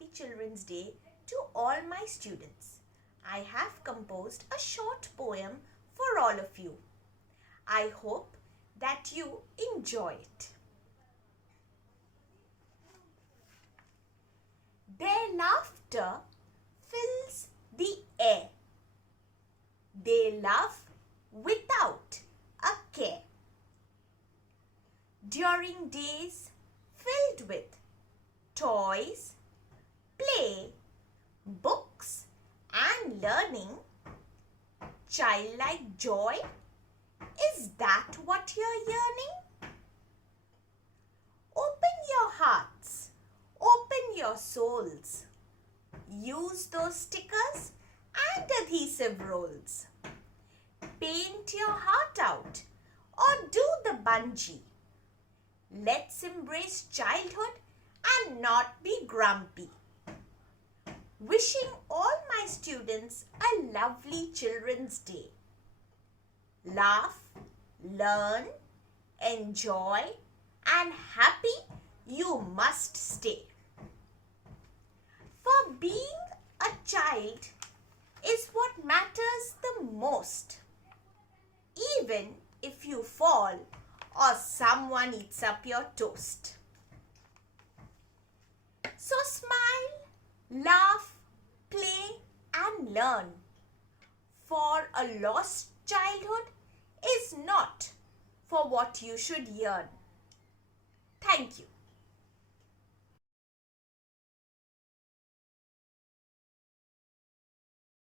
Happy Children's Day to all my students. I have composed a short poem for all of you. I hope that you enjoy it. Their laughter fills the air. They laugh without a care. During days filled with toys, play, books and learning, childlike joy, is that what you're yearning? Open your hearts, open your souls. Use those stickers and adhesive rolls. Paint your heart out or do the bungee. Let's embrace childhood and not be grumpy. Wishing all my students a lovely Children's Day. Laugh, learn, enjoy, and happy you must stay. For being a child is what matters the most. Even if you fall or someone eats up your toast. So smile, laugh, play and learn. For a lost childhood is not for what you should yearn. Thank you.